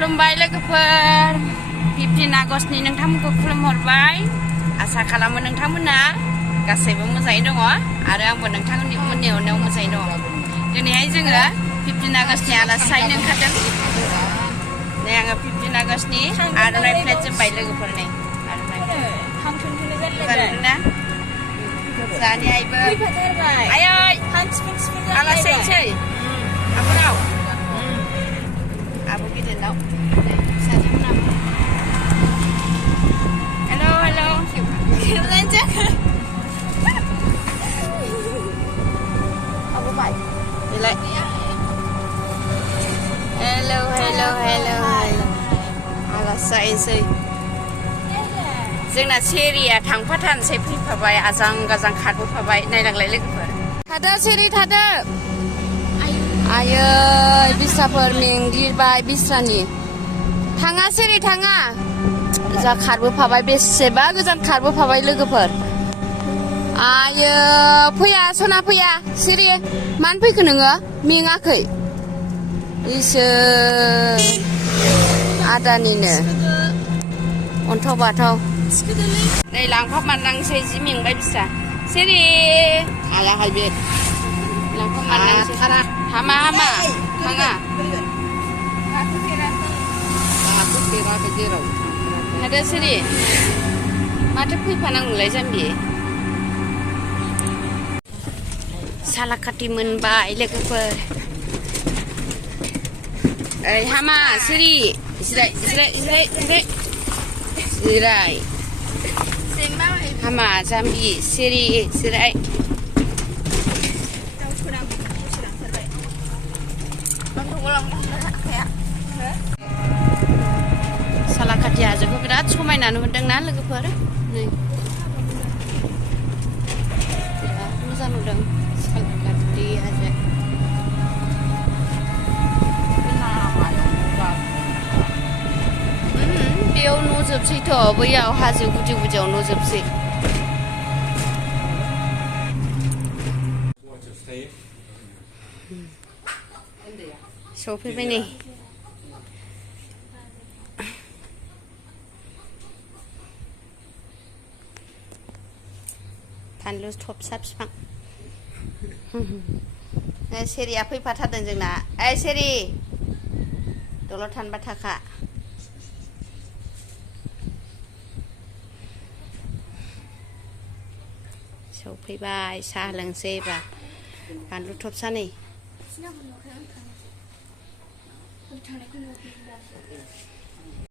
खुलुमबाय लोगोफोर 15 आगस्टनि नोंथांमोनखौ खुलुमहरबाय आसा खालामो नोंथांमोना गासैबो मोजाङै दङ आरो आंबो नोंथांमोननि अननायाव मोजाङै दङ दिनैहाय जोङो 15 आगस्टनि आलासि जाहैनो ओंखारदों नै आङो 15 आगस्टनि आर'नाइ प्लेट जोमबाय लोगोफोर नै आर'नाइ जादोंना जानिहायबो आयै आलासि जाहैसै आब'नाव Abu गिदिरनाव फिसाजोमोनाबो हेल' आबौ बाय बेलाय हेल' आलासि जाहैसै जोंना सेरिया थांफाथारनोसै फैफाबाय आजां गाजां खारबोफाबाय नायलांलाय लोगोफोर थादो सेरि थादो आयै बिस्राफोर मेंग्लिबाय बिस्रानि थाङा सेरि थाङा जा खारबोफाबाय बेसेबा गोजान खारबोफाबाय लोगोफोर आयै फैया सना फैया सेरि मानो फैखो नोङो मेङाखै इसोर आदानिनो अन्थाव बाथाव नै लांफामारनांसै जि मेंबाय बिस्रा सेरि हायाहाय बे लांफामारनांसै हामा थाङा थादो सिरि माथो फैफानांगौलाय जाम्बि सालाकाथि मोनबाय लोगोफोर ओइ हामा सिरि जिराय हामा जाम्बि सिरि जिराय सालाकाथि हाजोखौ बिराद समायना नुदोंना लोगोफोर नै बिराद मोजां नुदों सालाकाथि हाजो बेयाव न' जोबसैथ' बैयाव हाजो गुदि गुदियाव न' जोबसै सफैबाय नै फानलु थबसा बिफां सेरिया फैफाथारदों जोंना ओइ सेरि दलर थानबा थाखा सफैबाय साहा लोंसै एबार फानलु थबसा नै